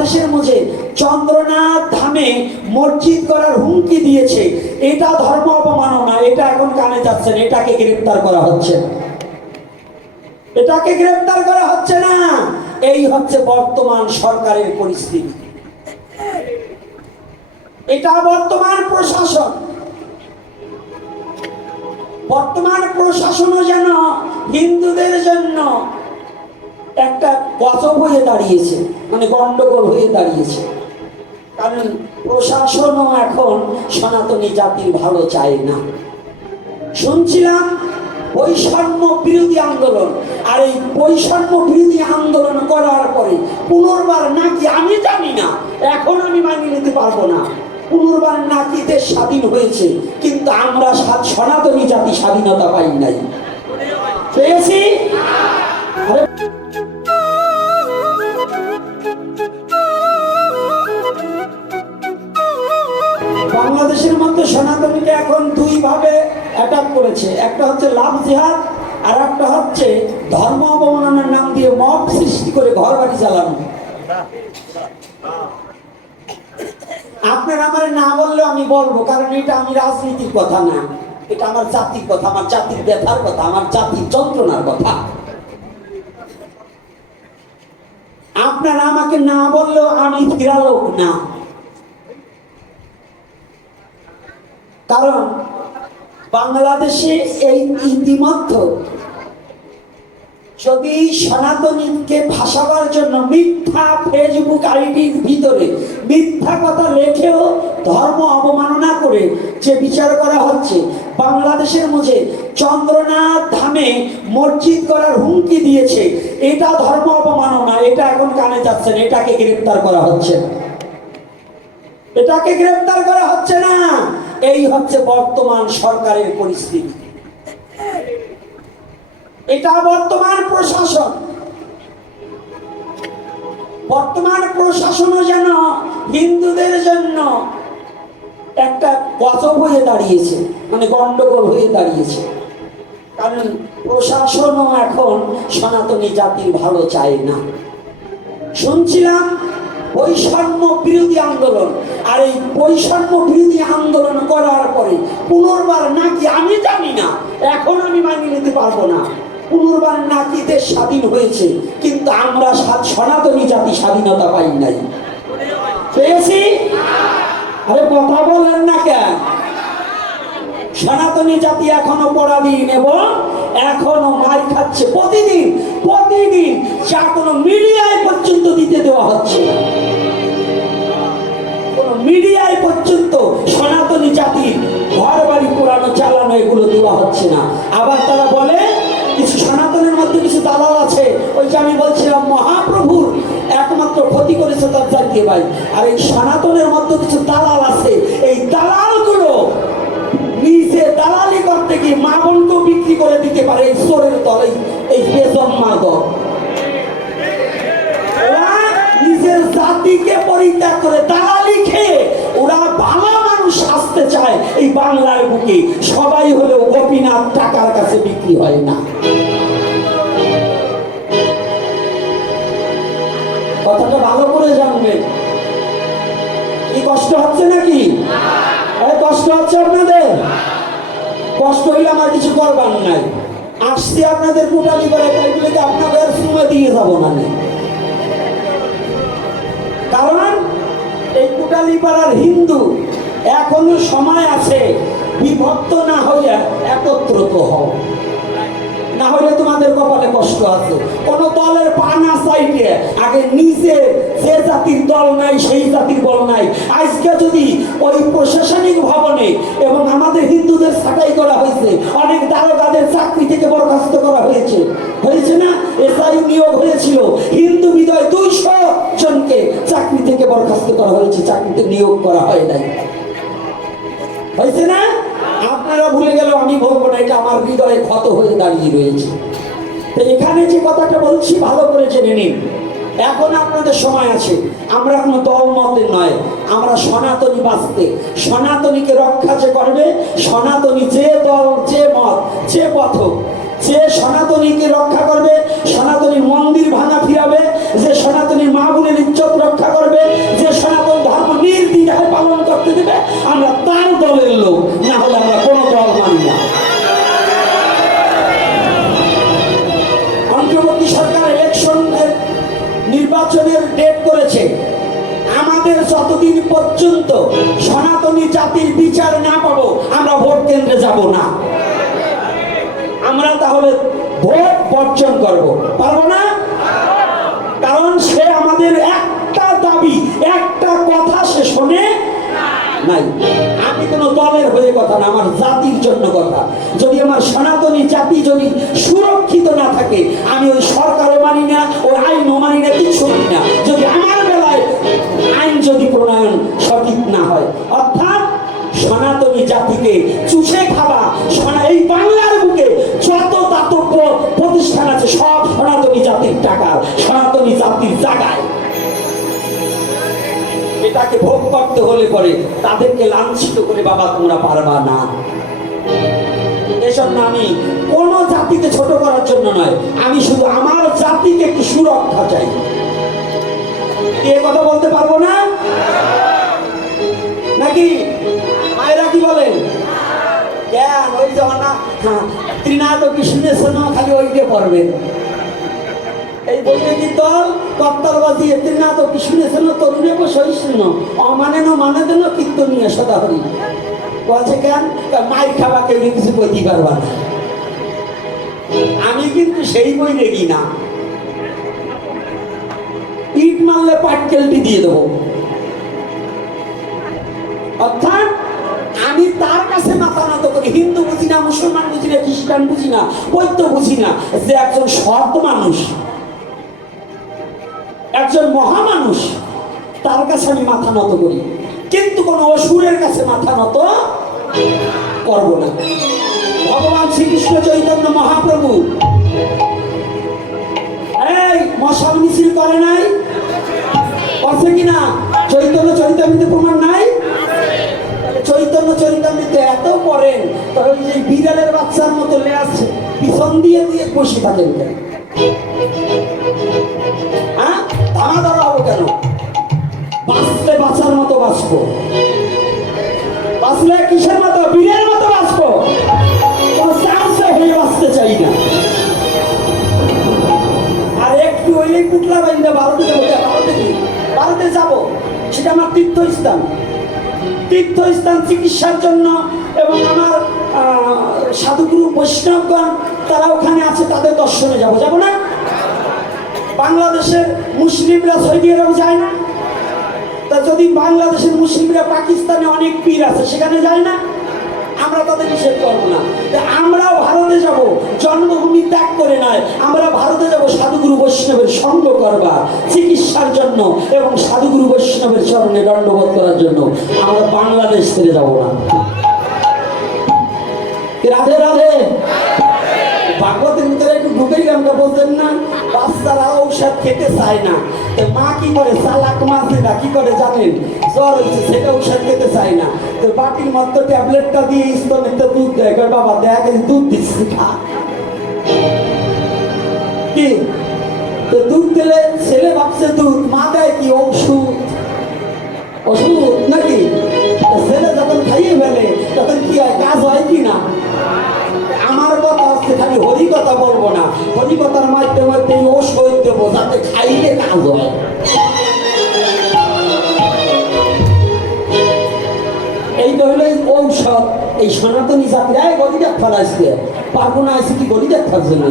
বাংলাদেশের মধ্যে চন্দ্রনাথ ধামে মসজিদ করার হুমকি দিয়েছে, এটা ধর্ম অবমাননা, এটা এখন কানে যাচ্ছে না, এটাকে গ্রেফতার করা হচ্ছে না, এটাকে গ্রেফতার করা হচ্ছে না। এই হচ্ছে বর্তমান সরকারের পরিস্থিতি, এটা বর্তমান প্রশাসন। বর্তমান প্রশাসনও যেন হিন্দুদের জন্য একটা গজব হয়ে দাঁড়িয়েছে, মানে গন্ডগোল হয়ে দাঁড়িয়েছে। কারণ প্রশাসনও এখন সনাতনী জাতির ভালো চায় না। শুনছিলাম বৈষম্য বিরোধী আন্দোলন, আর এই বৈষম্য বিরোধী আন্দোলন করার পরে পুনর্বার নাকি, আমি জানি না, এখন আমি মানিয়ে নিতে পারবো না, পুনর্বার নাকি দেশ স্বাধীন হয়েছে, কিন্তু আমরা সনাতনী জাতি স্বাধীনতা পাই নাই। পেয়েছি? বাংলাদেশের মধ্যে সনাতনীকে এখন দুই ভাবে অ্যাটাক করেছে, একটা হচ্ছে লাভ জিহাদ, আর একটা হচ্ছে ধর্ম অবমাননার নাম দিয়ে মব সৃষ্টি করে ঘর বাড়ি চালানো। আপনারা আমার না বললেও আমি বলবো, কারণ এটা আমি রাজনীতির কথা না, এটা আমার জাতির কথা, আমার জাতির ব্যথার কথা, আমার জাতির যন্ত্রণার কথা। আপনারা আমাকে না বললেও আমি ফিরা লোক না, কারণ বাংলাদেশে এই ইতিমধ্যে যদি সনাতনীকে ভাসাবার জন্য মিথ্যা ফেসবুক আইডির ভিতরে মিথ্যা কথা লেখেও ধর্ম অবমাননা করে যে বিচার করা হচ্ছে, বাংলাদেশের মধ্যে চন্দ্রনাথ ধামে মসজিদ করার হুমকি দিয়েছে, এটা ধর্ম অবমাননা, এটা এখন কানে যাচ্ছে না, এটাকে গ্রেফতার করা হচ্ছে না, এটাকে গ্রেফতার করা হচ্ছে না। এই হচ্ছে বর্তমান সরকারের পরিস্থিতি, এটা বর্তমান প্রশাসন। বর্তমান প্রশাসনও যেন হিন্দুদের জন্য একটা গজব হয়ে দাঁড়িয়েছে, মানে গন্ডগোল হয়ে দাঁড়িয়েছে। কারণ প্রশাসনও এখন সনাতনী জাতির ভালো চায় না। শুনছিলাম বৈষম্য বিরোধী আন্দোলন, আর এই বৈষম্য বিরোধী আন্দোলন করার পরে পুনর্বার নাকি, আমি জানি না, এখন আমি মানিয়ে নিতে পারবো না, পুনর্বার নাকি দেশ স্বাধীন হয়েছে, কিন্তু আমরা সনাতনী জাতি স্বাধীনতা পাই নাই। পেয়েছি? আরে কথা বলেন না কেন? সনাতনী জাতি এখনো পরাধীন এবং এখনো মার খাচ্ছে প্রতিদিন প্রতিদিন, যা কোনো মিডিয়ায় পর্যন্ত দিতে দেওয়া হচ্ছে, কোন মিডিয়ায় পর্যন্ত সনাতনী জাতির ঘর বাড়ি পুরানো চালানো এগুলো দেওয়া হচ্ছে না। আবার তারা বলে কিছু সনাতনের মধ্যে কিছু দালাল আছে, ওই যে আমি বলছিলাম মহাপ্রভুর একমাত্র ক্ষতি করেছে তার জাতীয় ভাই, আর এই সনাতনের মধ্যে কিছু দালাল আছে, এই দালালগুলো নিজে দালালি করতে গিয়ে মা বোনকেও বিক্রি করে দিতে পারে। এই চোরের দল, এই বেজন্মা দল নিজের জাতিকে পরিত্যাগ করে দালালি খেয়ে ওরা ভালো মানুষ আসতে চায় এই বাংলার বুকে। সবাই হলেও গোপীনাথ টাকার কাছে বিক্রি হয় না। কথাটা ভালো করে জানবেন। এই কষ্ট হচ্ছে নাকি? কষ্ট হচ্ছে আপনাদের? কষ্ট হইলে আমার কিছু করবার নাই, আসছি আপনাদের কোটালি করে, তাইগুলোকে আপনাদের সুমে দিয়ে যাবো না। কারণ এই কোটালি পাড়ার হিন্দু এখনো সময় আছে, বিভক্ত না হইয়া একত্রিত হও, না হলে তোমাদের কপালে কষ্ট আছে। কোন দলের পানা চাইতে আগে নিজে যে জাতির দল নাই সেই জাতির বল নাই। আজকে যদি ওই প্রশাসনিক ভবনে এবং আমাদের হিন্দুদের ছাঁটাই করা হয়েছে, অনেক দারোগাদের চাকরি থেকে বরখাস্ত করা হয়েছে, হয়েছে না? এসআই নিয়োগ হয়েছিল, হিন্দু বিদয় 200 জনকে চাকরি থেকে বরখাস্ত করা হয়েছে, চাকরিতে নিয়োগ করা হয় নাই, হয়েছে না? আপনারা ভুলে গেল, আমি বলবো না, এটা আমার হৃদয়ে ক্ষত হয়ে দাঁড়িয়ে রয়েছে। তো এখানে যে কথাটা বলছি ভালো করে জেনে নিন। এখন আপনাদের সময় আছে, আমরা কোনো দল মতের নয়, আমরা সনাতনী বাঁচতে, সনাতনীকে রক্ষা যে করবে, সনাতনী যে দল যে মত যে পথ, যে সনাতনীকে রক্ষা করবে, সনাতনী মন্দির ভাঙা ফিরাবে, যে সনাতনী মা বোনের ইজ্জত রক্ষা করবে, যতদিন পর্যন্ত সনাতনী জাতির বিচার না পাবো আমরা ভোট কেন্দ্রে যাব না। আমরা তাহলে ভোট বর্জন করব, পারবো না? কারণ সে আমাদের একটা দাবি, একটা কথা সে শোনে নাই। আমি কোনো দলের হয়ে কথা না, আমার জাতির জন্য কথা। যদি আমার সনাতনী জাতি যদি সুরক্ষিত না থাকে, আমি ওই সরকারও মানি না, ওই আইনও মানি না, কিছু মানি না, যদি আমার বেলায় আইন যদি প্রণয়ন সঠিক না হয়। অর্থাৎ সনাতনী জাতিকে চুষে খাওয়া, এই বাংলার বুকে যত দাতব্য প্রতিষ্ঠান আছে সব সনাতনী জাতির টাকা, সনাতনী জাতির জায়গায়। এটাকে ভোগ করতে হলে পরে তাদেরকে লাঞ্ছিত করে বাবা তোমরা পারবা না। এজন্য আমি কোন জাতিকে ছোট করার জন্য নয়, আমি শুধু আমার জাতিকে একটু সুরক্ষা চাই। এ কথা বলতে পারবো না নাকি? মায়েরা কি বলেন? জ্ঞান ওই যখন না ত্রিনাটকি শুনেছ না, খালি ওইকে পড়বেন। এই বৈরাগী দল কর্তালবাজি ত্রিনাটকি শুনেছ না, তরুণে বসে শুনো অমানে না মানে দেন কীর্তনীয় সদাহরি বলছে কেন মায়ের খাওয়া কেউ কিছু বইতে পারবা না। আমি কিন্তু সেই বৈরাগী না, ইট মারলে পাটকেলটি দিয়ে দেবো। অর্থাৎ আমি তার কাছে মাথা নত করি। হিন্দু বুঝি না, মুসলমান বুঝি না, খ্রিস্টান বুঝি না, বৌদ্ধ বুঝি না, যে একজন সৎ মানুষ, একজন মহামানুষ, তার কাছে আমি মাথা নত করি, কিন্তু কোন অসুরের কাছে মাথা নত করব না। ভগবান শ্রীকৃষ্ণ চৈতন্য মহাপ্রভু এই মশাল মিছিল করে নাই? করছে কিনা? চৈতন্য চরিতামৃতে প্রমাণ নাই? চৈতন্য চরিতামৃতে এত পড়েন, তবে যে বিড়ালের বাচ্চার মতো লেজ পিছন দিয়ে দিয়ে বসে থাকেন কেন? হ্যাঁ, দানা ধরা হবো কেন? বাঁচলে বাঁচার মতো বাঁচবো, বাঁচলে কিসের মতো? বীরের মতো বাঁচবো, কোনো চান্সে হয়ে বাঁচতে চাই না। আর একটু হইলেই পুটলা বাইন্দা ভারতে যাবো। ভারতে কি? ভারতে যাবো, সেটা আমার তীর্থস্থান। তীর্থস্থান চিকিৎসার জন্য, এবং আমার সাধুগুরু বৈষ্ণবগণ তারা ওখানে আছে, তাদের দর্শনে যাবো। যাবো না? বাংলাদেশের মুসলিমরা সৌদি আরব যায় না? তা যদি বাংলাদেশের মুসলিমরা পাকিস্তানে অনেক পীর আছে সেখানে যায় না? আমরা তাদের নিষেধ করবো না। আমরাও ভারতে যাব, জন্মভূমি ত্যাগ করে নয়, আমরা ভারতে যাব সাধুগুরু বৈষ্ণবের সঙ্গ করবা, চিকিৎসার জন্য এবং সাধুগুরু বৈষ্ণবের চরণে দণ্ডবোধ করার জন্য। আমরা বাংলাদেশ ছেড়ে যাব না। রাধে রাধে। ভাগবতের ভিতরে একটু ঢুকেই আমরা বলতেন না, বাচ্চারা ঔষধ খেতে চায় না, মা কি করে, চালাক মাছেরা কি করে জানেন? জ্বর হয়েছে, সেটা ঔষধ খেতে চায় না, তো বাটির মতো ট্যাবলেটটা দিয়ে স্তনে তো দুধ দেয়, বাবা দেখ দুধ দিচ্ছি খা। কি তো দুধ দিলে ছেলে ভাবছে দুধ, মা দেয় কি ওষুধ? ওষুধ নাকি? ছেলে যখন খাইয়ে ফেলে তখন কি হয়, কাজ হয় কি না? আমার কথা হচ্ছে খালি হরি কথা বলবো না, হরি কথার মাধ্যমে ওষুধ দেবো যাতে খাইলে কাজ হয়। এইটা হলো ঔষধ। এই সনাতনী জাতিরা গলি ডাক্তার আসছে, পারবো না আসছে কি গলি ডাক্তার জন্য?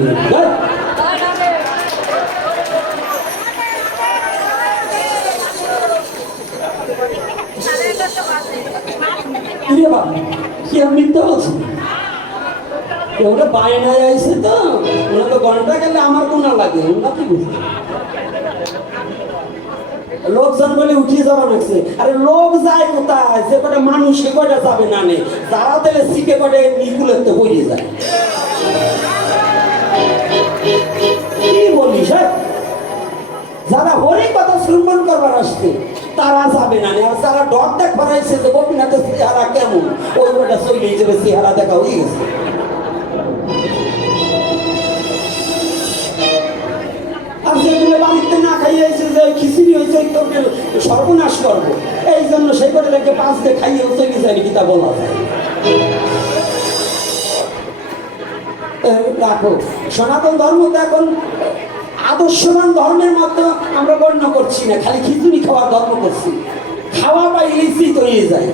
কি আমি মিথ্যা বলছি? ওরা বায়নায় আইসে তো, ওরা তো ঘন্টা গেলে আমার কোনা লাগে, ওরা কি বুঝবে? লোকজন বলে উঠিয়ে যাওয়া লাগছে। আরে লোক যায় কোথায়? যে কটা মানুষ সে কটা যাবে না, নে যারা দিলে শিখে কটে নিকুলের তো বইয়ে যায়। কি বলিস? যারা হরি কথা শ্রবণ করবার আসছে তারা যাবে না, আর যারা ডট দেখ বাড়াইছে যে গোপীনাথের চেহারা কেমন, ওই কটা চলেই যাবে, চেহারা দেখা হয়ে গেছে। আর যেগুলো বাড়িতে না খাইয়ে এসে যে খিচুড়ি হয়েছে সর্বনাশ করবো, এই জন্য সেই করে রেখে পাঁচ দিয়ে খাইয়ে চলে যায়নি, কি তা বলা যায়? রাখো, সনাতন ধর্ম তো এখন আদর্শবান ধর্মের মতো আমরা গণ্য করছি না, খালি খিচুড়ি খাওয়ার ধর্ম করছি। খাওয়া পাইলেই চিত হয়ে যায়।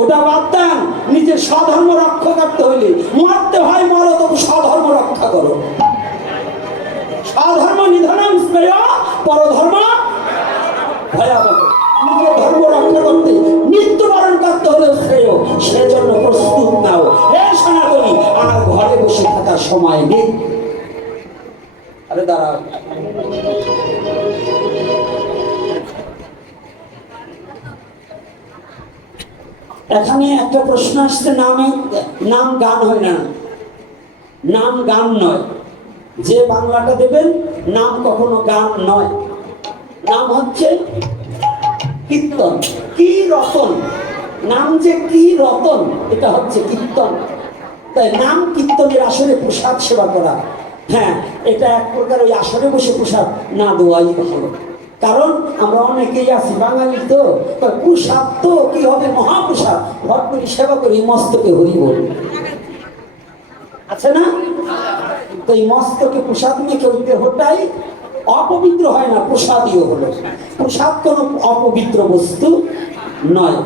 ওটা বাদ দেন, নিজের স্বধর্ম রক্ষা করতে হইলে মরতে হয়, মরো, তবু স্বধর্ম রক্ষা করো। স্বধর্ম নিধনম শ্রেয়, পরধর্ম ভয়াবহ। নিজের ধর্ম রক্ষা করতে মৃত্যুবরণ করতে হলেও শ্রেয়, সেজন্য প্রস্তুত নাও। হে সনাতনী, আর ঘরে বসে থাকার সময় নেই। আরে দাঁড়াও, এখানে একটা প্রশ্ন আসছে, নাম গান হয় না, নাম গান নয়। যে বাংলাটা দেবেন, নাম কখনো গান নয়, নাম হচ্ছে কীর্তন। কি রতন, নাম যে কি রতন, এটা হচ্ছে কীর্তন। তাই নাম কীর্তনের আসরে প্রসাদ সেবা করা, হ্যাঁ, এটা এক প্রকার ওই আসরে বসে প্রসাদ না দেওয়াই ভালো। কারণ আমরা অনেকেই আছি বাঙালি, তো প্রসাদ তো কি হবে, মহাপ্রসাদ, ভট করে সেবা করি, মস্তকে হরি বল আছে না? তো এই মস্তকে প্রসাদ মেখে ওই দেহটাই অপবিত্র হয় না, প্রসাদীয় হলো। প্রসাদ কোনো অপবিত্র বস্তু নয়,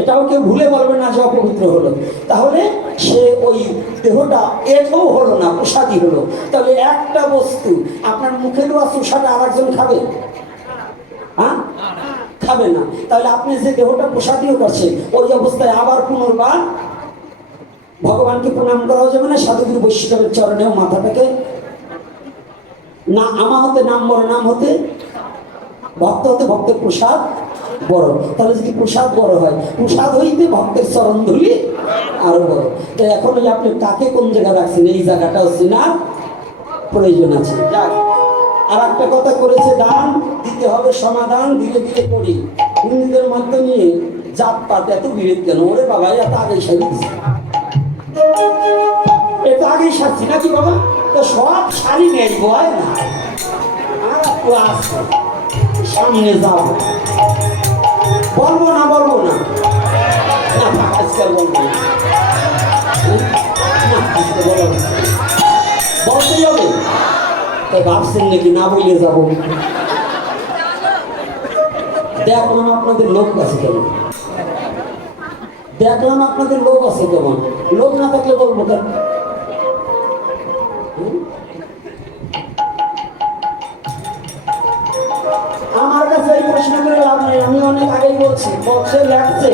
এটাও কেউ ভুলে বলবে না যে অপবিত্র হলো। তাহলে সে ওই দেহটা এটাও হলো না, প্রসাদী হলো। তাহলে একটা বস্তু আপনার মুখে দেওয়া প্রসাদ আর একজন খাবে? হ্যাঁ, খাবে না। তাহলে আপনি যে দেহটা প্রসাদীয় করছেন, ওই অবস্থায় আবার পুনর্বার ভগবানকে প্রণাম করা যাবে না, সাধুগুরু বৈষ্ণবের চরণেও মাথাটাকে না, আমা হতে নাম বড়, নাম হতে ভক্ত, হতে ভক্তের প্রসাদ বড়। তাহলে যদি প্রসাদ বড় হয়, প্রসাদ হইতে ভক্তের চরণ ধুলি আরো বড়। তো এখন ওই আপনি কাকে কোন জায়গায় রাখছেন, এই জায়গাটাও চেনার প্রয়োজন আছে। যাক, আর একটা কথা করেছে, দান দিতে হবে সমাধান, ধীরে ধীরে করি। হিন্দুদের মধ্যে নিয়ে জাত পাত এত বিরোধ কেন? ওরে বাবা, এত আগেই সারি দিচ্ছে, এত আগেই সারছি নাকি বাবা? তো সব শাড়ি নেই, বয় না, আর একটু আসছে, সামনে যাও। বলবো না, বলবো না, না আজকাল বলবো না, আজকে বলো, বলতে যাবে। তাই ভাবছেন নাকি না বলে যাবো? দেখলাম আপনাদের লোক আছে কেমন, দেখলাম আপনাদের লোক আছে কেমন। লোক না থাকলে বলবো কেন? আমার কাছে এই প্রশ্ন করে লাভ নেই, আমি অনেক আগেই বলছি, বলছে লেখছে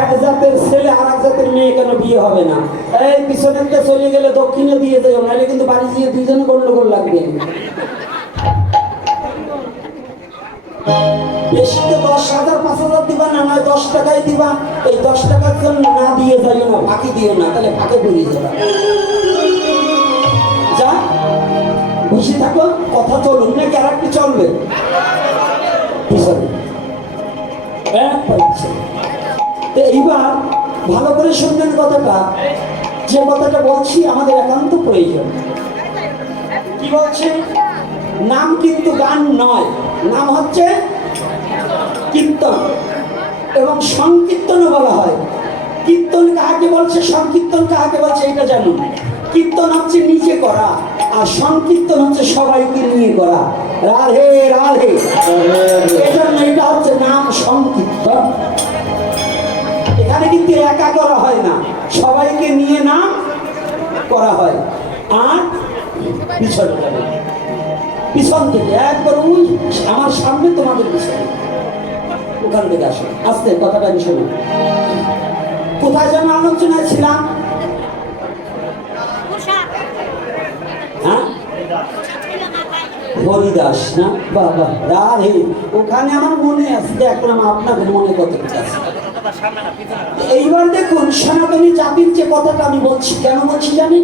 এক জাতের ছেলে আর এক জাতের মেয়ে কেন বিয়ে হবে না? এই পিছনের দিকে চলে গেলে দক্ষিণে দিয়ে দেয়, নাহলে কিন্তু বাড়ি গিয়ে দুইজনে গন্ডগোল লাগবে। বেশি তো 10,000 5,000 দিবা না, নয় 10 টাকাই দিবা। এই 10 টাকার জন্য না দিয়ে যাইও না, ফাঁকি দিও না, তাহলে ফাঁকে পড়িয়ে যাবে। যা বসে থাকো, কথা চলুন না, ক্যারেক্টার চলবে এইবার ভালো করে শুনবেন কথাটা, যে কথাটা বলছি আমাদের একান্ত প্রয়োজন। কি বলছে? নাম কিন্তু গান নয়, নাম হচ্ছে কীর্তন, এবং সংকীর্তনও বলা হয়। কীর্তন কাহাকে বলছে, সংকীর্তন কাহাকে বলছে, এটা জানুন। কীর্তন হচ্ছে নিচে করা, আর সংকীর্তন হচ্ছে সবাইকে নিয়ে করা। রাধে রাধে, এজন্য এটা হচ্ছে নাম সংকীর্তন। এখানে কিন্তু একা করা হয় না, সবাইকে নিয়ে নাম করা হয়। আর পিছনে পিছন থেকে একবার ওই আমার সামনে, তোমাদের পিছনে, ওখান থেকে আসো, আস্তে কথাটা আমি শুনি। কোথায় যেন আলোচনায় ছিলাম? হ্যাঁ, হরিদাস না? বাবা রাধে, ওখানে আমার মনে আছে, দেখলাম আপনাদের মনে কত আছে। এইবার দেখুন, সনাতনী জাতির যে কথাটা আমি বলছি, কেন বলছি জানি?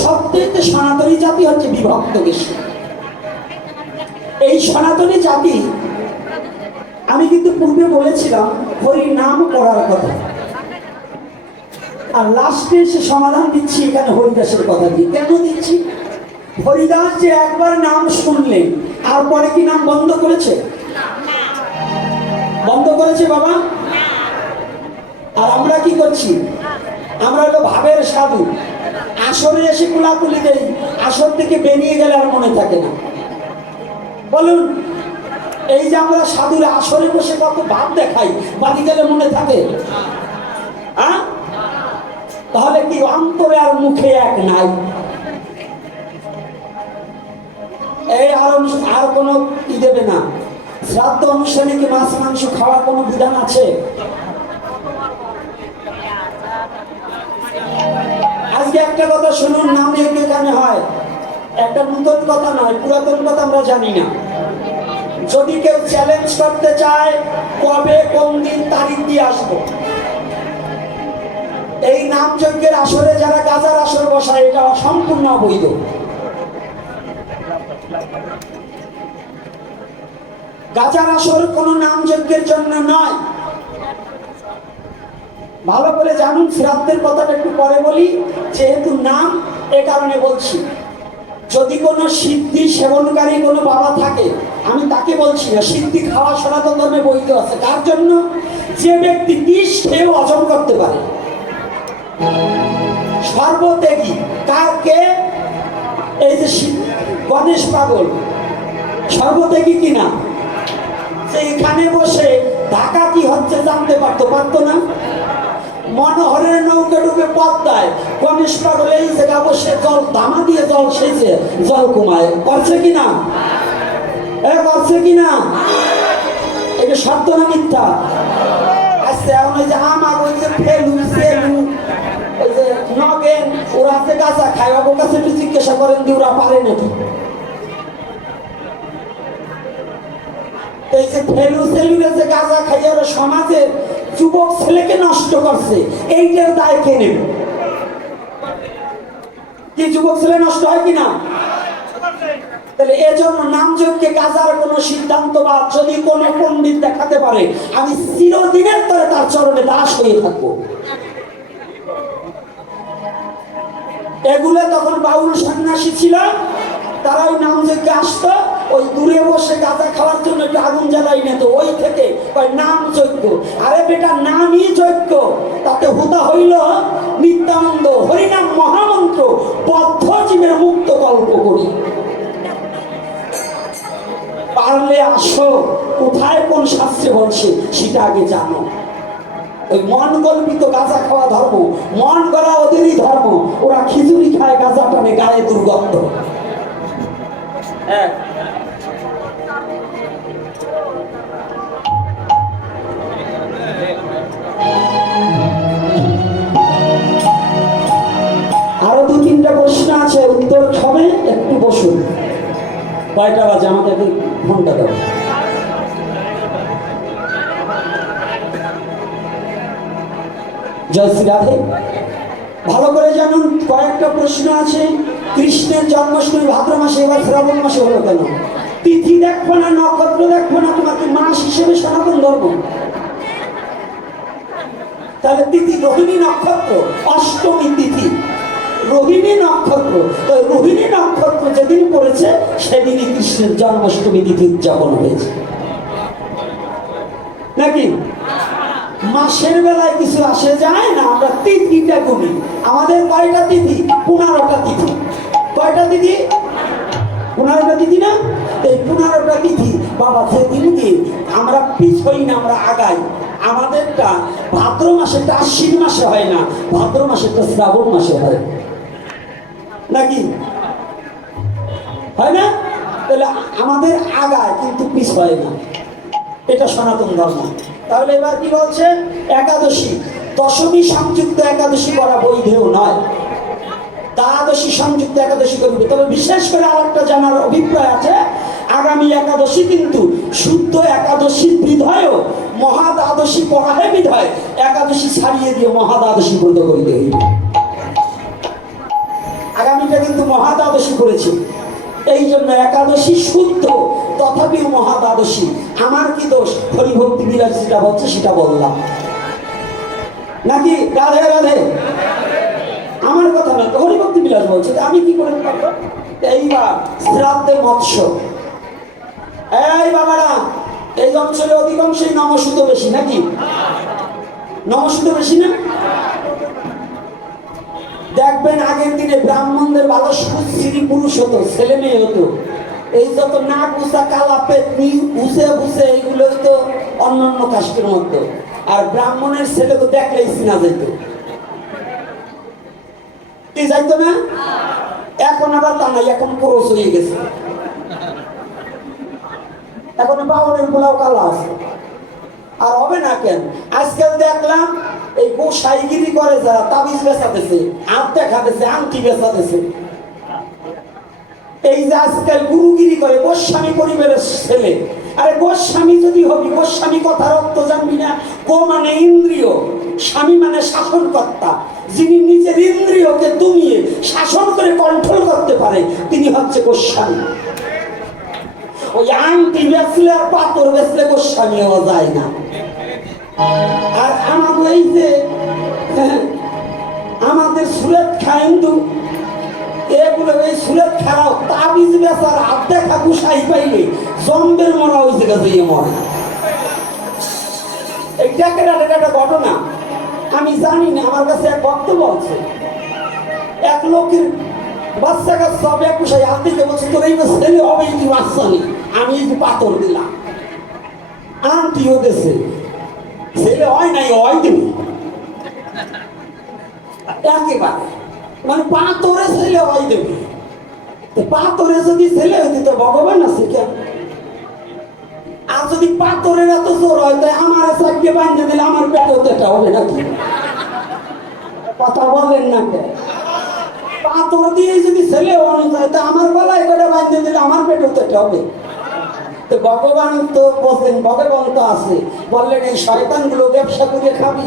সবথেকে সনাতনী জাতি হচ্ছে বিভক্ত বেশি। এই সনাতনী জাতি, আমি কিন্তু পূর্বে বলেছিলাম হরি নাম করার কথা, আর লাস্টে এসে সমাধান দিচ্ছি এখানে হরিদাসের কথা দিয়ে। কেন দিচ্ছি? হরিদাস যে একবার নাম শুনলেন, আর পরে কি নাম বন্ধ করেছে? বন্ধ করেছে বাবা? আর আমরা কি করছি? আমরা হলো ভাবের সাধু, আসরে এসে কুলাকুলি দেই, আসর থেকে বেরিয়ে গেলে আর মনে থাকে না। বলুন, এই যে আমরা সাধুরা আসরে বসে কত ভাব দেখাই, বাড়ি গেলে মনে থাকে? হ্যাঁ, তাহলে কি অন্তরে আর মুখে এক নাই? এই আর কোনো ই দেবে না। শ্রাদ্ধ অনুষ্ঠানে কি মাছ মাংস খাওয়ার কোনো বিধান আছে? আজকে একটা কথা শুনুন, নাম এখানে হয়, একটা নতুন কথা নয়, পুরাতন কথা আমরা জানি না। যদি কেউ চ্যালেঞ্জ করতে চায় কবে কোন দিন তারিখ দিয়ে আসবো, এই নাম যজ্ঞের আসরে যারা গাজার আসর বসায় এটা সম্পূর্ণ অবৈধ। গাজার আসর কোন নাম যজ্ঞের জন্য নয়, ভালো করে জানুন। শ্রাদ্ধের কথাটা একটু পরে বলি, যেহেতু নাম এ কারণে বলছি। যদি কোনো সিদ্ধি সেবনকারী কোনো বাবা থাকে, আমি তাকে বলছি না, সিদ্ধি খাওয়া সনাতন ধর্মে বৈধ আছে। তার জন্য যে ব্যক্তি বিষ খেয়েও অজম করতে পারে, সর্বত্যাগী কারকে, এই যে গণেশ পাগল সর্বত্যাগী কিনা, সে এখানে বসে ঢাকা কি হচ্ছে জানতে পারতো না। মনোহরের নৌকে ডুবে পদ্মায় গণেশ পাগল এই জায়গা বসে জল দামা দিয়ে জল সেচে জল কমায়, করছে কিনা? করছে কিনা? এটা সত্য না মিথ্যা? আচ্ছা, এখন ওই যে আমার ওই যে ফেলু সেলু ওই যে নগেন, ওরা আছে গাঁজা খায়, ওর কাছে একটু জিজ্ঞাসা করেন যে ওরা পারে নাকি? এই যে ফেলু সেলুরে যে গাঁজা খাইয়ে ওরা সমাজের যুবক ছেলেকে নষ্ট করছে, এইটার দায় কে নেবে? কি যুবক ছেলে নষ্ট হয় কিনা? তাহলে এজন্য নামযজ্ঞে গাজার কোনো সিদ্ধান্ত বা যদি কোনো পণ্ডিত দেখাতে পারে, আমি চিরদিনের তরে তার চরণে দাস হয়ে থাকবো। এগুলো তখন বাউল সন্ন্যাসী ছিল, তারা ওই নামযজ্ঞে আসতো, ওই দূরে বসে গাঁজা খাওয়ার জন্য একটু আগুন জ্বালাই নিত, ওই থেকে নাম যজ্ঞ। আরে বেটা, নামই যজ্ঞ, তাতে হুদা হইল নিত্যানন্দ হরিনাম মহামন্ত্র, বদ্ধ জীবের মুক্ত কল্প করি। পারলে আসো, কোথায় কোন শাস্ত্রে বলছে সেটা আগে জানো। ওই মন কল্পিত গাঁজা খাওয়া ধর্ম, মন করা ওদেরই ধর্ম। ওরা খিচুড়ি খায়, গাঁজা টানে, গায়ে দুর্গন্ধ। হ্যাঁ, আরো দু তিনটা প্রশ্ন আছে, উত্তর হবে, একটু বসুন। কয়টা বাজে? আমাকে একটু ফোনটা দাও। জয় শ্রী রাধে। ভালো করে জানুন, কয়েকটা প্রশ্ন আছে। কৃষ্ণের জন্মাষ্টমী ভাদ্র মাসে, এবার শ্রাবণ মাসে হলো কেন? তিথি দেখবো না, নক্ষত্র দেখবো না, তোমাকে মাস হিসেবে সনাতন ধর্ম। তাহলে তিথি রোহিণী নক্ষত্র, অষ্টমী তিথি রোহিণী নক্ষত্র। তো রোহিণী নক্ষত্র যেদিন পড়েছে সেদিনই কৃষ্ণের জন্মাষ্টমী তিথি উদযাপন হয়েছে, নাকি? মাসের বেলায় কিছু আসে যায় না, আমরা তিথিটা গুনি। আমাদের কয়টা তিথি? 15টা তিথি। কয়টা তিথি? 15টা তিথি না? এই 15টা তিথি বাবা সেদিন কি আমরা পিছই না, আমরা আগাই। আমাদেরটা ভাদ্র মাসেরটা আশ্বিন মাসে হয় না, ভাদ্র মাসেরটা শ্রাবণ মাসে হয়, নাকি? হয় না? তাহলে আমাদের আগায় কিন্তু পিছ হয় না, এটা সনাতন ধর্ম। তাহলে এবার কি বলছে? একাদশী, দশমী সংযুক্ত একাদশী করা বৈধেও নয়, দ্বাদশী সংযুক্ত একাদশী করবে। তবে বিশেষ করে আর একটা জানার অভিপ্রায় আছে, আগামী একাদশী কিন্তু শুদ্ধ একাদশীর বিধয়, মহাদ্বাদশী পড়াহে বিধয় একাদশী ছাড়িয়ে দিয়ে মহাদ্বাদশী ব্রত করিতে হইবে। আগামীটা কিন্তু মহাদ্বাদশী করেছে, এই জন্য একাদশী শুদ্ধ, তথাপিও মহাদ্বাদশী। আমার কি দোষ? হরিভক্তি বিলাস যেটা বলছে সেটা বললাম, নাকি? রাধে রাধে। আমার কথা না, হরিভক্তি বিলাস বলছে, আমি কি করে পারবো? এইবার শ্রাদ্ধে মৎস্য। এই বাবারা, এই অঞ্চলে অধিকাংশই নমস্যুত বেশি, নাকি? নমস্যুত বেশি না? দেখবেন আগের দিনে ব্রাহ্মণদের ভালো স্ত্রী পুরুষ হতো, ছেলে মেয়ে হতো, এই যত নাক উঁচা কালা পেতনি উঁচে বুঝে এইগুলোই তো অন্যান্য কাস্টের মধ্যে। আর ব্রাহ্মণের ছেলে তো দেখলেই চিনা যাইতো, কি যাইতো না? এখন আবার তা নাই, এখন ক্রস হয়ে গেছে, এখন বাউনের গুলাও কালা আছে। আর হবে না কেন? আজকাল দেখলাম এই গোসাইগিরি করে যারা, তাবিজ বেচাতেছে, হাত দেখাতেছে, আংটি বেচাতেছে। এই যে আজকাল গুরুগিরি করে গোস্বামী পরিবারের ছেলে। আরে গোস্বামী যদি হবি, গোস্বামী কথার অর্থ জানবি না? গো মানে ইন্দ্রিয়, স্বামী মানে শাসনকর্তা। যিনি নিজের ইন্দ্রিয়কে দমিয়ে শাসন করে কন্ট্রোল করতে পারে, তিনি হচ্ছে গোস্বামী। ওই আংটি বেচলে আর পাথর বেচলে গোস্বামী হওয়া যায় না। আর আমাদের এই যে আমাদের সুলেত খায় হিন্দু, এগুলো এই সুলেত খারাও তাবিজ বেচার হাত দেখা গুসাই পাইলে জম্বের মরা ওই জায়গা দিয়ে মরে। এইটা একটা ঘটনা আমি জানি না, আমার কাছে এক ভক্ত বলছে, এক লোকের বাচ্চা কাচ্চা হবে, এক গুসাই হাত দিতে বলছে, তোর এই ছেলে হবে, কি বাচ্চা নেই। আমি এই যে পাথর দিলাম, আন্টিও দেশে ছেলে হয় নাই, হয় দেবে একেবারে, মানে পাথরে ছেলে হয় দেবে। পাথরে যদি ছেলে হইতে তো ভগবান আছে কেন? আর যদি পাথরের এত জোর হয়, তাই আমার সাইডে বাঁধে দিলে আমার পেটেও তো এটা হবে নাকি? কথা বলেন না কেন? পাথর দিয়ে যদি ছেলে হওয়ানো যায়, তা আমার গলায় করে বাঁধে দিলে আমার পেটেও তো এটা হবে। ভগবান তো বলতেন, ভগবান তো আছে, বললেন এই শয়তান গুলো ব্যবসা করে খাবি,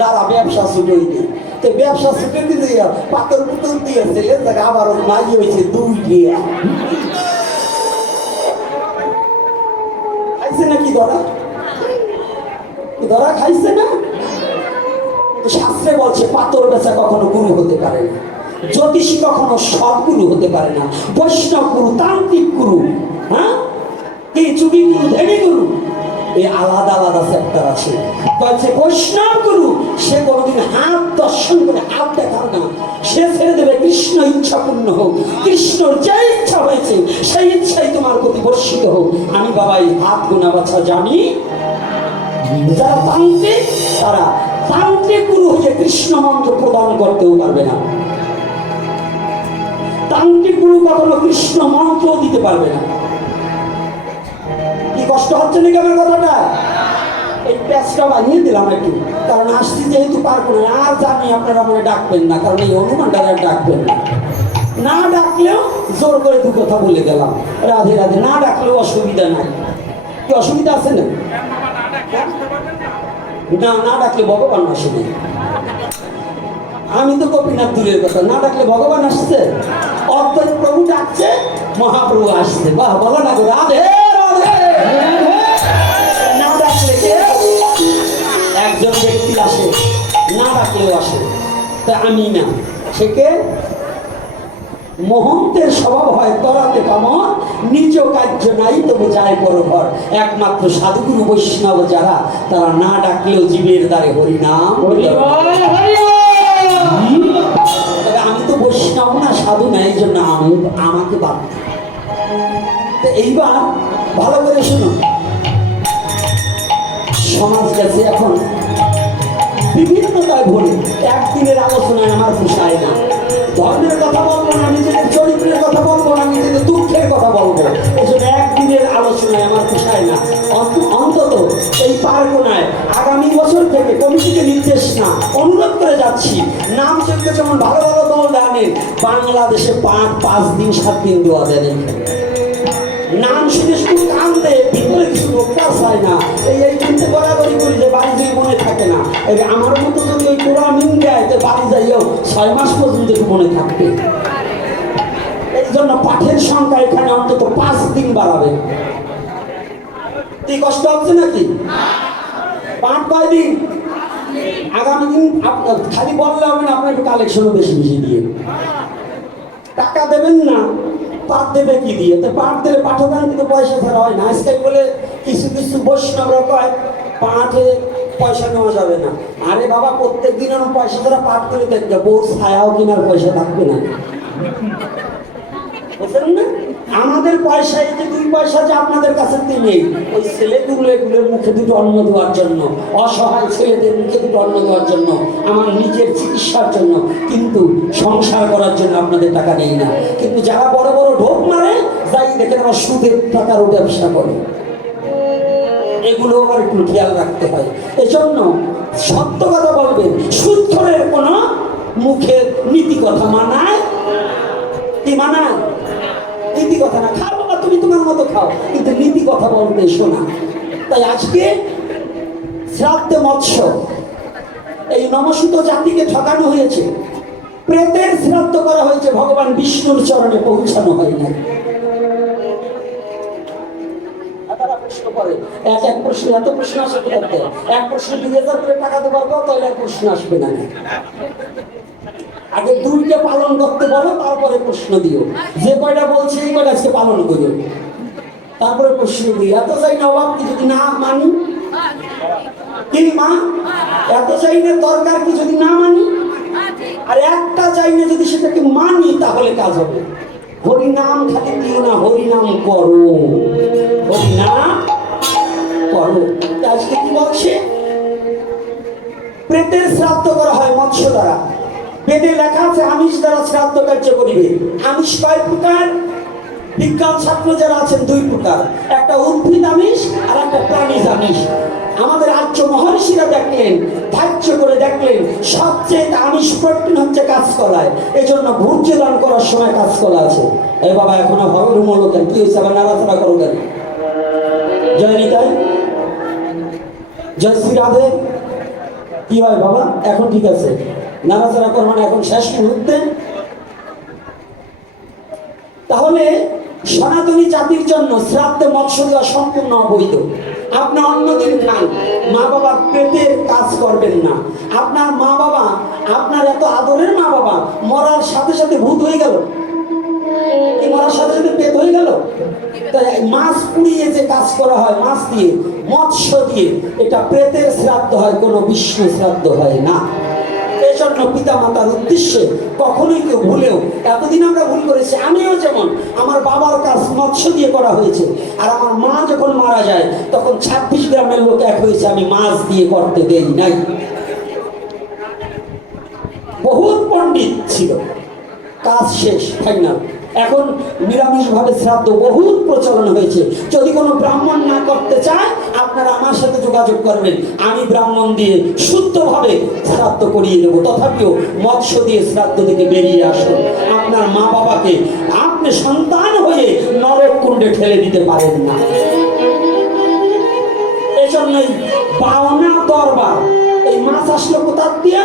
তারা ব্যবসা ছুটে দিই। তো ব্যবসা ছুটে দিতে পাথর পুতুল দিয়েছে, আবার নাই হয়েছে দুই দিয়ে খাইছে নাকি ধরা, ধরা খাইছে না? শাস্ত্রে বলছে পাথর বেচা কখনো গুরু হতে পারে না, জ্যোতিষী কখনো সদ্গুরু হতে পারে না, বৈষ্ণব গুরু, তান্ত্রিক গুরু, হ্যাঁ এই যুগী গুরু, ধনী গুরু, এই আলাদা আলাদা সেক্টর আছে। বলছে বৈষ্ণব গুরু সে কোনোদিন হাত দর্শন করে হাত দেখার না, সে ছেড়ে দেবে কৃষ্ণ ইচ্ছা পূর্ণ হোক, কৃষ্ণর যে ইচ্ছা হয়েছে সেই ইচ্ছাই তোমার প্রতি বর্ষিত হোক। আমি বাবা এই হাত গোনা বাছা জানি। যারা তান্ত্রিক, তারা তান্ত্রিক গুরু হয়ে কৃষ্ণ মন্ত্র প্রদান করতেও পারবে না। তান্ত্রিক গুরু কখনো কৃষ্ণ মন্ত্র দিতে পারবে না। কি কষ্ট হচ্ছে নাকি আমার কথাটা? এই প্যাচটা বানিয়ে দিলাম একটু, কারণ আসছি যেহেতু পারবো না। আর জানি আপনারা মনে ডাকবেন না, কারণ এই অনুমানটা ডাকবেন না। না ডাকলেও জোর করে দু কথা বলে গেলাম, রাধে রাধে। না ডাকলেও অসুবিধা নাই। কি অসুবিধা আছে না? না, না ডাকলে ভগবান আসে। আমি তো গোপীনাথ দূরের কথা, না ডাকলে ভগবান আসছে, অদ্বৈত প্রভু ডাকছে, মহাপ্রভু আসছে। বাহ, বলো না গো রাধে রাধে। না ডাকলে একজন ব্যক্তি আসে, না ডাকলেও আসে। তা আমি না, সে কে? মহন্তের স্বভাব হয় তরাতে কামন, নিজ কার্য নাই তবু যায় পরভর। একমাত্র সাধুগুরু বৈষ্ণব যারা, তারা না ডাকলেও জীবের দ্বারে হরিনাম। তবে আমি তো বৈষ্ণব না, সাধু না, এই জন্য আমাকে বাদ। এইবার ভালো করে শুনুন, সমাজ গেছে এখন বিভিন্নতায় ভরে। একদিনের আলোচনায় আমার পোষায় না। ধর্মের কথা বলবো না, নিজেদের চরিত্রের কথা বলবো না, নিজেদের দুঃখের কথা বলবো, এই জন্য একদিনের আলোচনায় আমার পোষায় না। অন্তত এই পারগনায় আগামী বছর থেকে কমিটিকে নির্দেশ না, অনুরোধ করে যাচ্ছি, নাম চলতে যেমন ভালো ভালো দল জানেন, বাংলাদেশে 5 দিন 7 দিন দেওয়া দেন। নাম শুনে শুধু কান্দে, ভিতরে কিছু লোকটা চায় না। এই চিন্তা গড়াগড়ি করি যে বাড়ি যেয়ে মনে থাকে না। আমার মতো যদি ওই কোরআন মিন দেয়, তো বাড়ি যাইও 6 মাস পর্যন্ত একটু মনে থাকবে। এই জন্য পাঠের সংখ্যা এখানে অন্তত 5 দিন বাড়াবে। কি কষ্ট হচ্ছে নাকি? পাঠ কয় দিন? আগামী দিন খালি বললে হবে না, আপনার একটু কালেকশনও বেশি বেশি দিয়ে। টাকা দেবেন না, পাঠ দেবে কি দিয়ে? তো পাঠ দিলে পাঠদান কিন্তু পয়সা ছাড়া হয় না। আজকাল বলে কিছু কিছু বৈষ্ণবরা কয় পাঠে পয়সা নেওয়া যাবে না। আরে বাবা, প্রত্যেক দিন পয়সা ছাড়া পাঠ করে দেখবে, বউ ছায়াও কেনার পয়সা থাকবে না, বুঝলেন না? আমাদের পয়সা, এই যে 2 পয়সা যে আপনাদের কাছে নেই, ওই ছেলেগুলোর মুখে দুটো অন্ন দেওয়ার জন্য, অসহায় ছেলেদের মুখে দুটো অন্ন দেওয়ার জন্য, আমার নিজের চিকিৎসার জন্য, কিন্তু সংসার করার জন্য আপনাদের টাকা নেই না। কিন্তু যারা বড় বড় ঢোক মারে, যাই দেখেন আমার সুদের টাকারও ব্যবসা করে, এগুলো আবার একটু খেয়াল রাখতে হয়। এজন্য সত্য কথা বলবেন, সুস্থের কোনো মুখে নীতি কথা মানায় কি মানায়? নীতি কথা না। খাও বাবা, তুমি তোমার মতো খাও, কিন্তু নীতি কথা বলতে শোনা। তাই আজকে শ্রাদ্ধে মৎস্য, এই নমস্কৃত জাতিকে ঠকানো হয়েছে, প্রেতের শ্রাদ্ধ করা হয়েছে, ভগবান বিষ্ণুর চরণে পৌঁছানো হয় না। এক প্রশ্ন, এত প্রশ্ন আসে কোথাতে? এক প্রশ্ন 2000 করে টাকা দেবার পর তাহলে এক প্রশ্ন আসবে না। আগে 2টা পালন করতে বলো, তারপরে প্রশ্ন দিও। যে কয়টা বলছে এই কয়টা আজকে পালন করো, তারপরে প্রশ্ন দিও। এত চাই না অভাব কি যদি না মানি, কি মা? এত চাই না দরকার কি যদি না মানি, আর একটা চাই না যদি সেটাকে মানি, তাহলে কাজ হবে। হরিনাম খালি দিও না, হরিনাম করো, হরিনাম করো। আজকে কি বলছে? প্রেতের শ্রাদ্ধ করা হয় মৎস্য দ্বারা। বেদে লেখা আছে আমিষ দ্বারা শ্রাদ্ধ কার্য করিবে। আমিষ কয় প্রকার? বিজ্ঞান ছাত্র যারা আছেন 2 প্রকার, একটা উদ্ভিদ আমিষ আর একটা প্রাণীজ আমিষ। আমাদের আর্য মহর্ষিরা দেখলেন, ধার্য করে দেখলেন, সবচেয়ে আমিষ প্রোটিন হচ্ছে কাঁচকলায়। এই জন্য ভূর্য দান করার সময় কাঁচকলা আছে। এই বাবা এখনো হরুম হলো কেন? কি হয়েছে? আবার নাড়াচাড়া করো কেন? জয় নিতাই, জয় শ্রী রাধে। কি হয় বাবা? এখন ঠিক আছে, নাড়াচাড়া করবো না, এখন শেষ মুহূর্তে। তাহলে সনাতনী জাতির জন্য শ্রাদ্ধে মৎস্য দেওয়া সম্পূর্ণ অবৈধ। আপনি অন্যদিন খান, মা বাবার পেটের কাজ করবেন না। আপনার মা বাবা, আপনার এত আদরের মা বাবা মরার সাথে সাথে ভূত হয়ে গেল, কি মরার সাথে সাথে পেট হয়ে গেল? তাই মাছ পুড়িয়ে যে কাজ করা হয়, মাছ দিয়ে, মৎস্য দিয়ে, এটা প্রেতের শ্রাদ্ধ হয়, কোনো বিষ্ণু শ্রাদ্ধ হয় না। এজন্য পিতা মাতার উদ্দেশ্যে কখনোই কেউ ভুলেও, এতদিন আমরা ভুল করেছি, আমিও যেমন, আমার বাবার কাজ মৎস্য দিয়ে করা হয়েছে, আর আমার মা যখন মারা যায় তখন 26 গ্রামের লোক এক হয়েছে, আমি মাছ দিয়ে করতে দেই নাই। বহুত পণ্ডিত ছিল, কাজ শেষ, ফাইনাল। এখন নিরামিষ ভাবে শ্রাদ্ধ বহুত প্রচলন হয়েছে। যদি কোনো ব্রাহ্মণ না করতে চায়, আপনারা আমার সাথে যোগাযোগ করবেন, আমি ব্রাহ্মণ দিয়ে শুদ্ধভাবে শ্রাদ্ধ করিয়ে দেবো। তথাপিও মৎস্য দিয়ে শ্রাদ্ধ থেকে বেরিয়ে আসুন। আপনার মা বাবাকে আপনি সন্তান হয়ে নরক কুণ্ডে ঠেলে দিতে পারেন না। এজন্যই পাওনা দরবার, এই মাছ আসলো কোথার দিয়ে?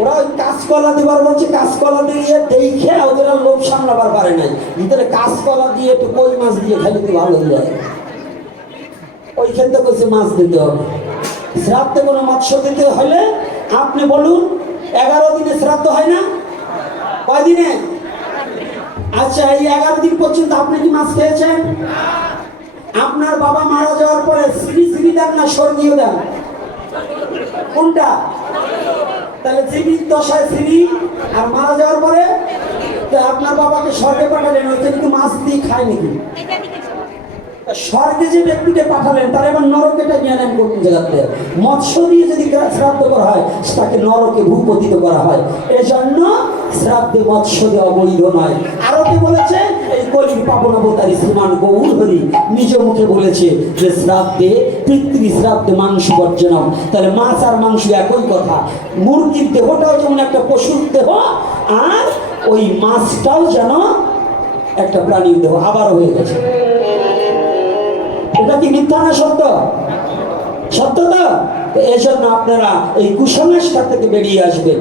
ওরা ওই কাঁচকলা দেবার বলছে, কাঁচকলা দিয়ে দেখে ওদের লোভ সামলাবার পারে নাই, ভিতরে কাঁচকলা দিয়ে একটু কই মাছ দিয়ে খালি তো ভালো হয়ে যায়। ওইখান থেকে কইছে মাছ দিতে হবে। শ্রাদ্ধে কোনো মৎস্য দিতে হলে আপনি বলুন, 11 দিনে শ্রাদ্ধ হয় না? কয় দিনে? আচ্ছা, এই 11 দিন পর্যন্ত আপনি কি মাছ খেয়েছেন? আপনার বাবা মারা যাওয়ার পরে শ্রী শ্রী দেন না স্বর্গীয় দেন? কোনটা? তাহলে জীবিত দশায় শ্রী, আর মারা যাওয়ার পরে আপনার বাবাকে স্বর্গে পাঠালেন, ওইখানে কি মাছ দিয়ে খায় নাকি? স্বর্গে যে ব্যক্তিকে পাঠালেন তার এবার নরকেটা নিয়ে নেন কোন জায়গাতে? মৎস্য দিয়ে যদি শ্রাদ্ধ করা হয়, তাকে নরকে ভূপতিত করা হয়। এজন্য শ্রাদ্ধে মৎস্য দেওয়া বৈধ নয়। আরো কে বলেছে? এই কলির পাবন অবতারী শ্রীমান গৌর হরি নিজ মুখে বলেছে যে শ্রাদ্ধে, পিতৃ শ্রাদ্ধে মাংস বর্জনম। তাহলে মাছ আর মাংস একই কথা। মুরগির দেহটাও যেমন একটা পশুর দেহ, আর ওই মাছটাও যেন একটা প্রাণীর দেহ। আবার হয়ে গেছে, এটা কি মিথ্যা না সত্য? সত্য তো? এই জন্য আপনারা এই কুসংস্কার থেকে বেরিয়ে আসবেন।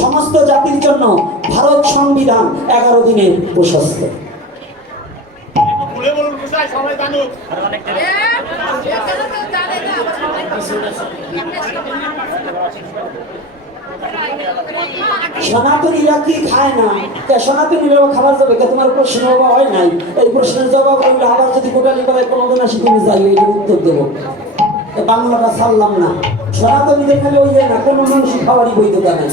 সমস্ত জাতির জন্য ভারত সংবিধান 11 দিনে প্রশস্ত। সনাতনীরা কি খায় না? সনাতনীরা খাবার যাবে কে? তোমার প্রশ্ন হয় নাই, এই প্রশ্নের জবাব করলে আবার যদি কোটালি করে কোনোদিন আসি তুমি যাই, এইটার উত্তর দেবো। বাংলাটা ছাড়লাম না। সনাতনীদের খালি ওই না, কোনো মানুষ খাবারই বৈধতা নেই।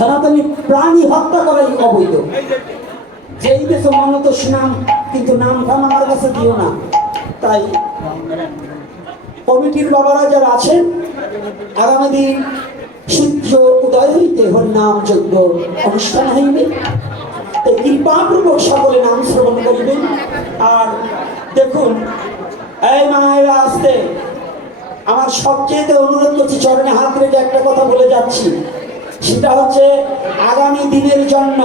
সনাতনী প্রাণী হত্যা করাই অবৈধ। যেই দেশে মনতোষ নাম, কিন্তু নাম ফাম আমার কাছে দিও না। তাই কমিটির বাবারা যারা আছেন, আগামী দিন সূর্য উদয় হইতে হরিনাম যজ্ঞ অনুষ্ঠান হইবে। তাই কৃপাপূর্বক সকলে নাম শ্রবণ করিবেন। আর দেখুন, এই মায়েরা আসতে আমার সবচেয়ে অনুরোধ করছি, চরণে হাত রেখে একটা কথা বলে যাচ্ছি, সেটা হচ্ছে আগামী দিনের জন্য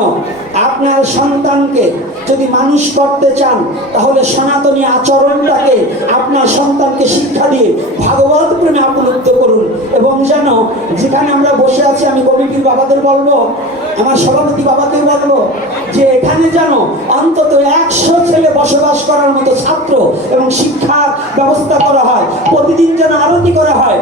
আপনার সন্তানকে যদি মানুষ করতে চান, তাহলে সনাতনী আচরণটাকে আপনার সন্তানকে শিক্ষা দিয়ে ভাগবত প্রেমে আপ্লুত করুন। এবং যেন যেখানে আমরা বসে আছি, আমি কমিটির বাবাদের বলবো, আমার সভাপতি বাবাকে বলবো, যে এখানে যেন অন্তত 100 ছেলে বসবাস করার মতো ছাত্র এবং শিক্ষার ব্যবস্থা করা হয়। প্রতিদিন যেন আরতি করা হয়।